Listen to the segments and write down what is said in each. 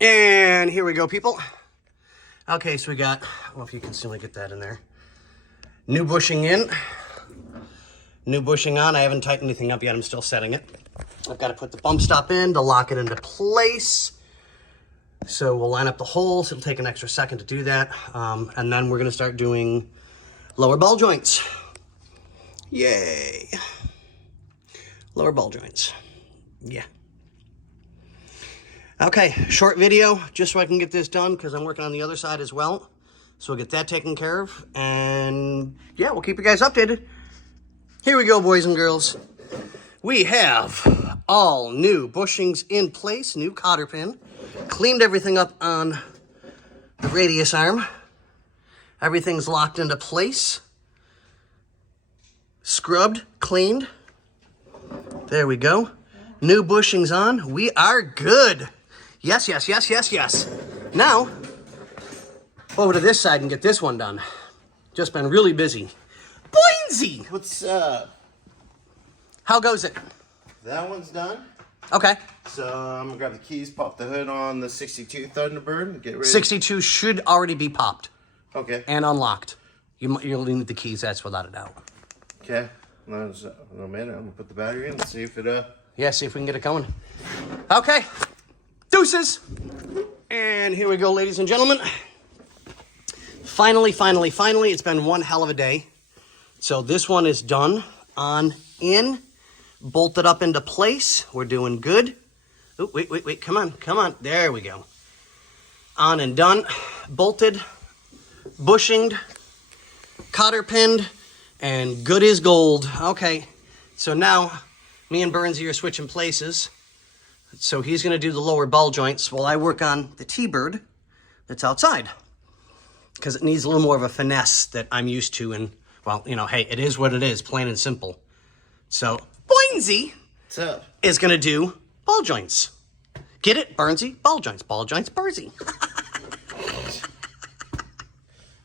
And here we go, people. Okay, so we got, well, if you can still get that in there. New bushing in. New bushing on. I haven't tightened anything up yet. I'm still setting it. I've got to put the bump stop in to lock it into place. So we'll line up the holes. It'll take an extra second to do that. And then we're going to start doing lower ball joints. Yay. Lower ball joints. Yeah. Okay, short video, just so I can get this done, because I'm working on the other side as well. So we'll get that taken care of, and yeah, we'll keep you guys updated. Here we go, boys and girls. We have all new bushings in place, new cotter pin. Cleaned everything up on the radius arm. Everything's locked into place. Scrubbed, cleaned. There we go. New bushings on. We are good. Yes, yes, yes, yes, yes. Now, over to this side and get this one done. Just been really busy. Boinsy! What's up? How goes it? That one's done. Okay. So I'm gonna grab the keys, pop the hood on the 62 Thunderbird, and get ready. 62 should already be popped. Okay. And unlocked. You'll need the keys, that's without a doubt. Okay. In a minute, I'm gonna put the battery in and see if it Yeah, see if we can get it going. Okay. Deuces. And here we go, ladies and gentlemen. Finally, it's been one hell of a day. So this one is done, on, in, bolted up into place. We're doing good. Oh, wait, come on. There we go. On and done, bolted, bushinged, cotter pinned, and good as gold. Okay, so now me and Burnsy are switching places. So he's going to do the lower ball joints while I work on the T-Bird that's outside. Because it needs a little more of a finesse that I'm used to. And, well, you know, hey, it is what it is, plain and simple. So, Boinsy is going to do ball joints. Get it, Burnsy? Ball joints, Burnsy.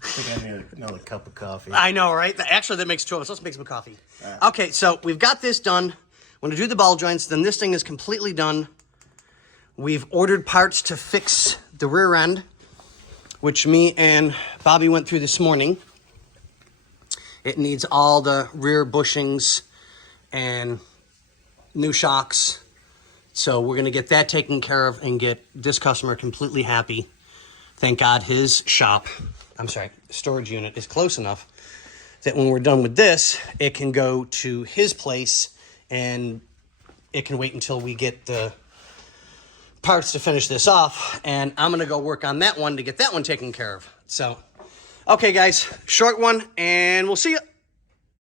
I think I need another cup of coffee. I know, right? Actually, that makes two of us. Let's make some coffee. Right. Okay, so we've got this done. We're going to do the ball joints. Then this thing is completely done. We've ordered parts to fix the rear end, which me and Bobby went through this morning. It needs all the rear bushings and new shocks. So we're going to get that taken care of and get this customer completely happy. Thank God his storage unit is close enough that when we're done with this, it can go to his place and it can wait until we get the parts to finish this off. And I'm going to go work on that one to get that one taken care of. So, okay, guys, short one, and we'll see you.